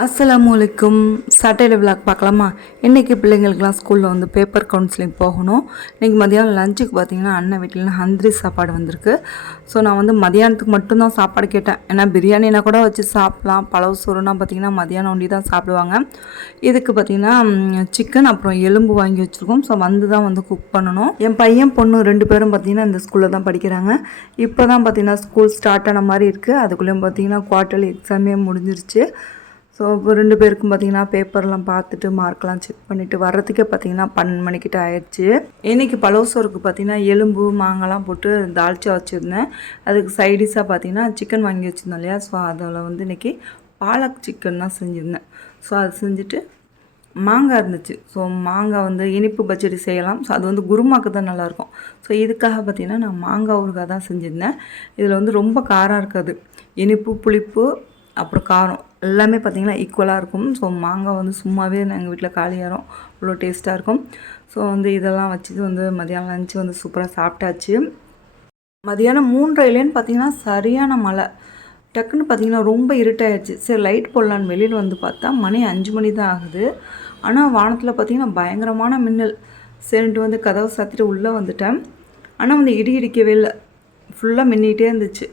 அஸ்ஸலாமுஅலைக்கும். Saturday vlog பார்க்கலாமா? இன்றைக்கி பிள்ளைங்களுக்கெலாம் ஸ்கூலில் வந்து பேப்பர் கவுன்சிலிங் போகணும். இன்றைக்கி மதியானம் லஞ்சுக்கு பார்த்திங்கன்னா அண்ணன் வீட்டில் ஹந்திரி சாப்பாடு வந்திருக்கு. ஸோ நான் வந்து மதியானத்துக்கு மட்டும்தான் சாப்பாடு கேட்டேன். ஏன்னா பிரியாணினா கூட வச்சு சாப்பிட்லாம். பழவு சோறுனா பார்த்திங்கன்னா மதியானம் ஒண்டி தான் சாப்பிடுவாங்க. இதுக்கு பார்த்திங்கன்னா சிக்கன் அப்புறம் எலும்பு வாங்கி வச்சுருக்கோம். ஸோ வந்து தான் வந்து குக் பண்ணணும். என் பையன் பொண்ணு 2 பேரும் பார்த்திங்கன்னா இந்த ஸ்கூலில் தான் படிக்கிறாங்க. இப்போ தான் பார்த்திங்கன்னா ஸ்கூல் ஸ்டார்ட் ஆன மாதிரி இருக்குது. அதுக்குள்ளேயும் பார்த்திங்கன்னா குவார்ட்டர்லி எக்ஸாமே முடிஞ்சிருச்சு. ஸோ இப்போ 2 பேருக்கும் பார்த்திங்கன்னா பேப்பர்லாம் பார்த்துட்டு மார்க்லாம் செக் பண்ணிவிட்டு வர்றதுக்கே பார்த்திங்கன்னா 12 மணிக்கிட்ட ஆயிடுச்சு. இன்றைக்கி பழவு சோறுக்கு பார்த்திங்கன்னா எலும்பு மாங்காய்லாம் போட்டு தால்ச்சா வச்சுருந்தேன். அதுக்கு சைடிஷாக பார்த்திங்கன்னா சிக்கன் வாங்கி வச்சுருந்தோம் இல்லையா. ஸோ அதில் வந்து இன்றைக்கி பாலக் சிக்கன் தான் செஞ்சுருந்தேன். ஸோ அது செஞ்சுட்டு மாங்காய் இருந்துச்சு. ஸோ மாங்காய் வந்து இனிப்பு பச்சடி செய்யலாம். ஸோ அது வந்து குருமாக்கு தான் நல்லாயிருக்கும். ஸோ இதுக்காக பார்த்திங்கன்னா நான் மாங்காய் ஊறுகாய் தான் செஞ்சுருந்தேன். இதில் வந்து ரொம்ப காரம் இருக்காது. இனிப்பு, புளிப்பு, அப்புறம் காரம் எல்லாமே பார்த்திங்கன்னா ஈக்குவலாக இருக்கும். ஸோ மாங்காய் வந்து சும்மாவே எங்கள் வீட்டில் காலியாகும், அவ்வளோ டேஸ்ட்டாக இருக்கும். ஸோ வந்து இதெல்லாம் வச்சுட்டு வந்து மதியானம் லஞ்சு வந்து சூப்பராக சாப்பிட்டாச்சு. மதியானம் 3:30லேன்னு பார்த்திங்கன்னா சரியான மழை. டக்குன்னு பார்த்திங்கன்னா ரொம்ப இருட்டாயிடுச்சு. சரி லைட் போடலான்னு வெளியில் வந்து பார்த்தா மணி 5 மணி தான் ஆகுது. ஆனால் வானத்தில் பார்த்திங்கன்னா பயங்கரமான மின்னல். சரின்ட்டு வந்து கதவை சாத்திட்டு உள்ளே வந்துட்டேன். ஆனால் வந்து இடி இடிக்கவே இல்லை, ஃபுல்லாக மின்னிகிட்டே இருந்துச்சு.